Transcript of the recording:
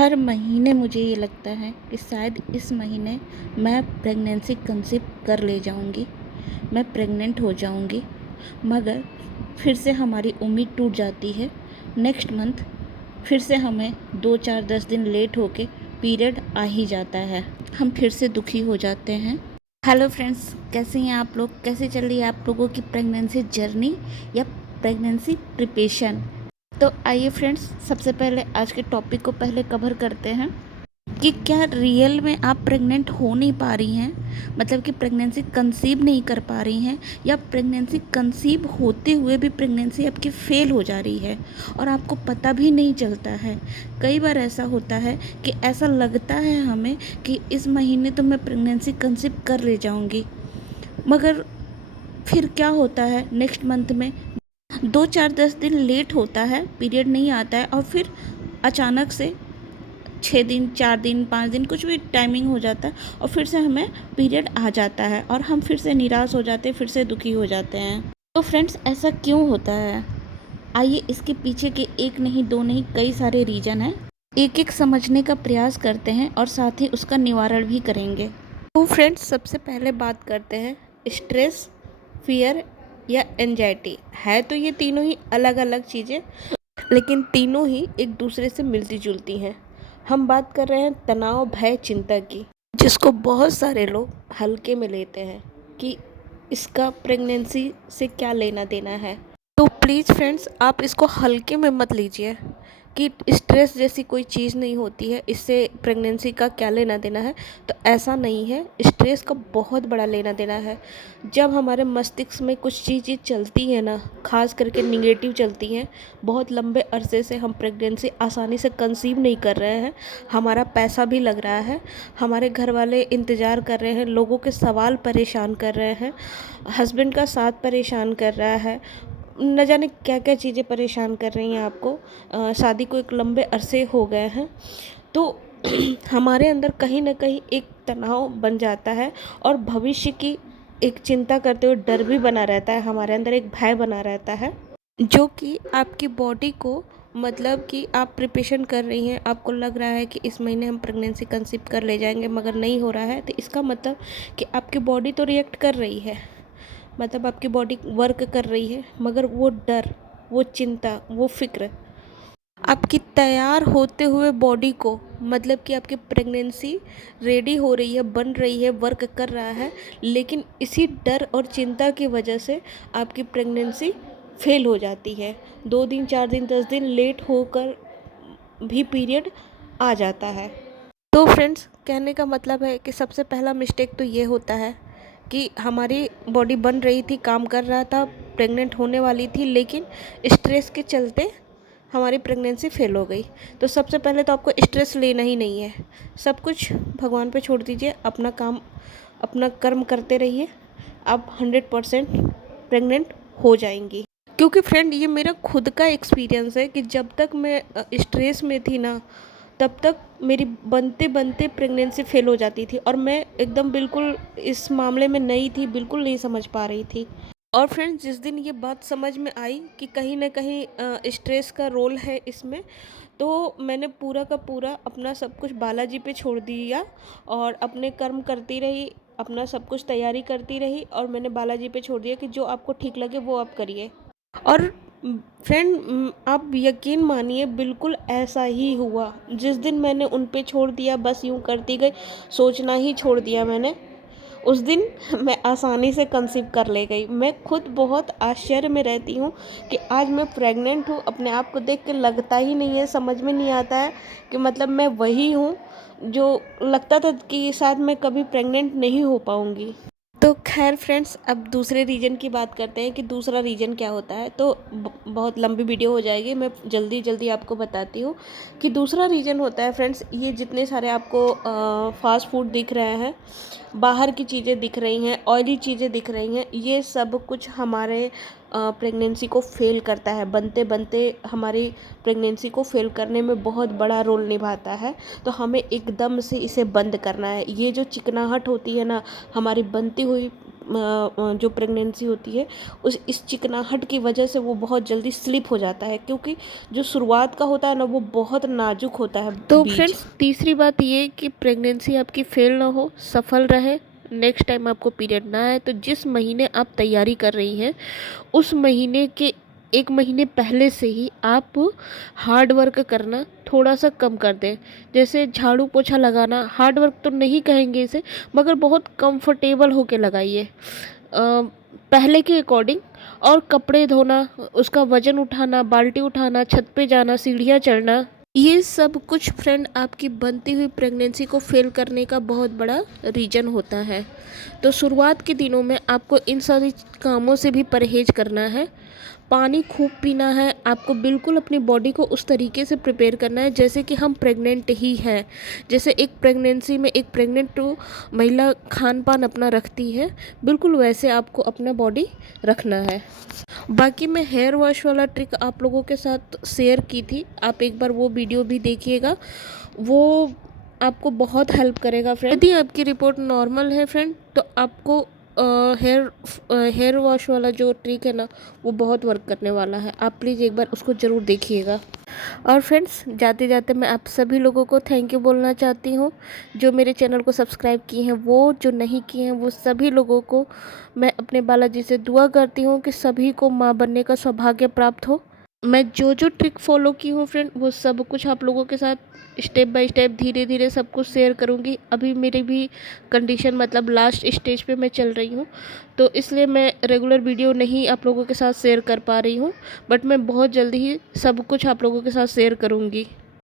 हर महीने मुझे ये लगता है कि शायद इस महीने मैं प्रेगनेंसी कंसीव कर ले जाऊंगी, मैं प्रेग्नेंट हो जाऊंगी। मगर फिर से हमारी उम्मीद टूट जाती है। नेक्स्ट मंथ फिर से हमें 2 4 10 दिन लेट होके पीरियड आ ही जाता है। हम फिर से दुखी हो जाते हैं। हेलो फ्रेंड्स, कैसे हैं आप लोग? कैसे चल रही है आप लोगों की प्रेगनेंसी जर्नी या प्रेगनेंसी प्रिपरेशन? तो आइए फ्रेंड्स, सबसे पहले आज के टॉपिक को पहले कवर करते हैं कि क्या रियल में आप प्रेग्नेंट हो नहीं पा रही हैं, मतलब कि प्रेगनेंसी कंसीव नहीं कर पा रही हैं, या प्रेगनेंसी कंसीव होते हुए भी प्रेगनेंसी आपकी फेल हो जा रही है और आपको पता भी नहीं चलता है। कई बार ऐसा होता है कि ऐसा लगता है हमें कि इस महीने तो मैं प्रेगनेंसी कंसीव कर ले जाऊंगी, मगर फिर क्या होता है, नेक्स्ट मंथ में 2 4 10 दिन लेट होता है, पीरियड नहीं आता है और फिर अचानक से 6 दिन 4 दिन 5 दिन कुछ भी टाइमिंग हो जाता है और फिर से हमें पीरियड आ जाता है और हम फिर से निराश हो जाते हैं, फिर से दुखी हो जाते हैं। तो फ्रेंड्स, ऐसा क्यों होता है? आइए इसके पीछे के एक नहीं दो नहीं कई सारे रीज़न हैं, एक एक समझने का प्रयास करते हैं और साथ ही उसका निवारण भी करेंगे। तो फ्रेंड्स, सबसे पहले बात करते हैं स्ट्रेस, फियर या एंजाइटी। है तो ये तीनों ही अलग अलग चीज़ें, लेकिन तीनों ही एक दूसरे से मिलती जुलती हैं। हम बात कर रहे हैं तनाव, भय, चिंता की, जिसको बहुत सारे लोग हल्के में लेते हैं कि इसका प्रेगनेंसी से क्या लेना देना है। तो प्लीज़ फ्रेंड्स, आप इसको हल्के में मत लीजिए कि स्ट्रेस जैसी कोई चीज़ नहीं होती है, इससे प्रेगनेंसी का क्या लेना देना है। तो ऐसा नहीं है, स्ट्रेस का बहुत बड़ा लेना देना है। जब हमारे मस्तिष्क में कुछ चीज़ें चलती हैं ना, खास करके निगेटिव चलती हैं, बहुत लंबे अरसे से हम प्रेगनेंसी आसानी से कंसीव नहीं कर रहे हैं, हमारा पैसा भी लग रहा है, हमारे घर वाले इंतज़ार कर रहे हैं, लोगों के सवाल परेशान कर रहे हैं, हस्बैंड का साथ परेशान कर रहा है, न जाने क्या क्या चीज़ें परेशान कर रही हैं आपको। शादी को एक लंबे अरसे हो गए हैं, तो हमारे अंदर कहीं ना कहीं एक तनाव बन जाता है और भविष्य की एक चिंता करते हुए डर भी बना रहता है, हमारे अंदर एक भय बना रहता है, जो कि आपकी बॉडी को, मतलब कि आप प्रिपरेशन कर रही हैं, आपको लग रहा है कि इस महीने हम प्रेगनेंसी कंसीव कर ले जाएंगे, मगर नहीं हो रहा है। तो इसका मतलब कि आपकी बॉडी तो रिएक्ट कर रही है, मतलब आपकी बॉडी वर्क कर रही है, मगर वो डर, वो चिंता, वो फिक्र आपकी तैयार होते हुए बॉडी को, मतलब कि आपकी प्रेगनेंसी रेडी हो रही है, बन रही है, वर्क कर रहा है, लेकिन इसी डर और चिंता की वजह से आपकी प्रेगनेंसी फेल हो जाती है। 2 दिन 4 दिन 10 दिन लेट होकर भी पीरियड आ जाता है। तो फ्रेंड्स, कहने का मतलब है कि सबसे पहला मिस्टेक तो ये होता है कि हमारी बॉडी बन रही थी, काम कर रहा था, प्रेग्नेंट होने वाली थी, लेकिन स्ट्रेस के चलते हमारी प्रेगनेंसी फेल हो गई। तो सबसे पहले तो आपको स्ट्रेस लेना ही नहीं है, सब कुछ भगवान पे छोड़ दीजिए, अपना काम अपना कर्म करते रहिए, आप 100% प्रेग्नेंट हो जाएंगी। क्योंकि फ्रेंड, ये मेरा खुद का एक्सपीरियंस है कि जब तक मैं स्ट्रेस में थी ना, तब तक मेरी बनते बनते प्रेगनेंसी फेल हो जाती थी और मैं एकदम बिल्कुल इस मामले में नई थी, बिल्कुल नहीं समझ पा रही थी। और फ्रेंड्स, जिस दिन ये बात समझ में आई कि कहीं ना कहीं स्ट्रेस का रोल है इसमें, तो मैंने पूरा का पूरा अपना सब कुछ बालाजी पे छोड़ दिया और अपने कर्म करती रही, अपना सब कुछ तैयारी करती रही और मैंने बालाजी पे छोड़ दिया कि जो आपको ठीक लगे वो आप करिए। और फ्रेंड, आप यकीन मानिए, बिल्कुल ऐसा ही हुआ। जिस दिन मैंने उन पे छोड़ दिया, बस यूँ करती गई, सोचना ही छोड़ दिया मैंने, उस दिन मैं आसानी से कंसीव कर ले गई। मैं खुद बहुत आश्चर्य में रहती हूँ कि आज मैं प्रेग्नेंट हूँ, अपने आप को देख के लगता ही नहीं है, समझ में नहीं आता है कि मतलब मैं वही हूँ जो लगता था कि शायद मैं कभी प्रेग्नेंट नहीं हो पाऊँगी। तो खैर फ्रेंड्स, अब दूसरे रीजन की बात करते हैं कि दूसरा रीजन क्या होता है। तो बहुत लंबी वीडियो हो जाएगी, मैं जल्दी जल्दी आपको बताती हूँ कि दूसरा रीजन होता है फ्रेंड्स, ये जितने सारे आपको फास्ट फूड दिख रहे हैं, बाहर की चीज़ें दिख रही हैं, ऑयली चीज़ें दिख रही हैं, ये सब कुछ हमारे प्रेगनेंसी को फेल करता है, बनते बनते हमारी प्रेगनेंसी को फेल करने में बहुत बड़ा रोल निभाता है। तो हमें एकदम से इसे बंद करना है। ये जो चिकनाहट होती है ना, हमारी बनती हुई जो प्रेगनेंसी होती है उस इस चिकनाहट की वजह से वो बहुत जल्दी स्लिप हो जाता है, क्योंकि जो शुरुआत का होता है ना वो बहुत नाजुक होता है तो बीज। फ्रेंड्स तीसरी बात ये कि प्रेगनेंसी आपकी फेल ना हो, सफल रहे, नेक्स्ट टाइम आपको पीरियड ना आए, तो जिस महीने आप तैयारी कर रही हैं उस महीने के 1 महीने पहले से ही आप हार्ड वर्क करना थोड़ा सा कम कर दें। जैसे झाड़ू पोछा लगाना, हार्ड वर्क तो नहीं कहेंगे इसे, मगर बहुत कंफर्टेबल होके लगाइए पहले के अकॉर्डिंग। और कपड़े धोना, उसका वज़न उठाना, बाल्टी उठाना, छत पे जाना, सीढ़ियाँ चढ़ना, ये सब कुछ फ्रेंड आपकी बनती हुई प्रेगनेंसी को फेल करने का बहुत बड़ा रीज़न होता है। तो शुरुआत के दिनों में आपको इन सारी कामों से भी परहेज़ करना है। पानी खूब पीना है, आपको बिल्कुल अपनी बॉडी को उस तरीके से प्रिपेयर करना है जैसे कि हम प्रेग्नेंट ही हैं। जैसे एक प्रेगनेंसी में एक प्रेग्नेंट महिला खान पान अपना रखती है, बिल्कुल वैसे आपको अपना बॉडी रखना है। बाकी मैं हेयर वॉश वाला ट्रिक आप लोगों के साथ शेयर की थी, आप एक बार वो वीडियो भी देखिएगा, वो आपको बहुत हेल्प करेगा फ्रेंड। यदि आपकी रिपोर्ट नॉर्मल है फ्रेंड तो आपको हेयर वॉश वाला जो ट्रिक है ना वो बहुत वर्क करने वाला है। आप प्लीज़ एक बार उसको ज़रूर देखिएगा। और फ्रेंड्स जाते जाते मैं आप सभी लोगों को थैंक यू बोलना चाहती हूँ, जो मेरे चैनल को सब्सक्राइब किए हैं, वो जो नहीं किए हैं वो सभी लोगों को मैं अपने बालाजी से दुआ करती हूँ कि सभी को माँ बनने का सौभाग्य प्राप्त हो। मैं जो जो ट्रिक फॉलो की हूँ फ्रेंड वो सब कुछ आप लोगों के साथ स्टेप बाय स्टेप धीरे धीरे सब कुछ शेयर करूँगी। अभी मेरी भी कंडीशन मतलब लास्ट स्टेज पे मैं चल रही हूँ, तो इसलिए मैं रेगुलर वीडियो नहीं आप लोगों के साथ शेयर कर पा रही हूँ, बट मैं बहुत जल्दी ही सब कुछ आप लोगों के साथ शेयर करूँगी।